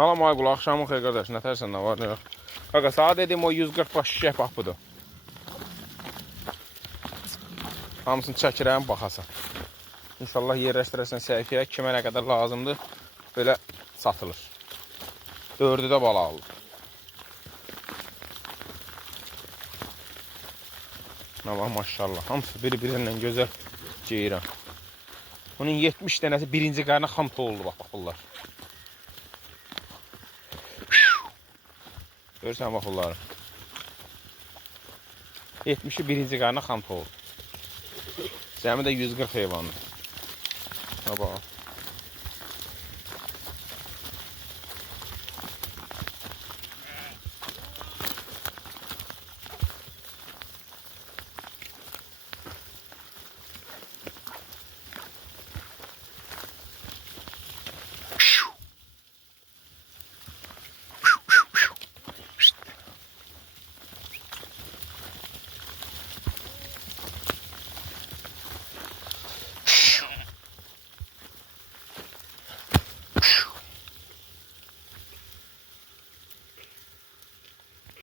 Salam Aygul, axşamın xeyir qardaş. Nə tərsən, nə var, nə yox? Qaqa, sağa dedim o 140 baş şişək bax budur. Hamısını çəkirəm, baxasan. İnşallah yerləşdirəsən səhifəyə, kimə nə qədər lazımdır, belə satılır. 4-ü də bala alır. Nə var, maşallah. Hamısı biri-birindən gözəl ceyran. Bunun 70 dənəsi birinci qarına xam toğuldu, bax bunlar. Görürsən bax bunları. 70'i birinci qarına xam toğuldu. Cəmi də 140 heyvandır. Bax.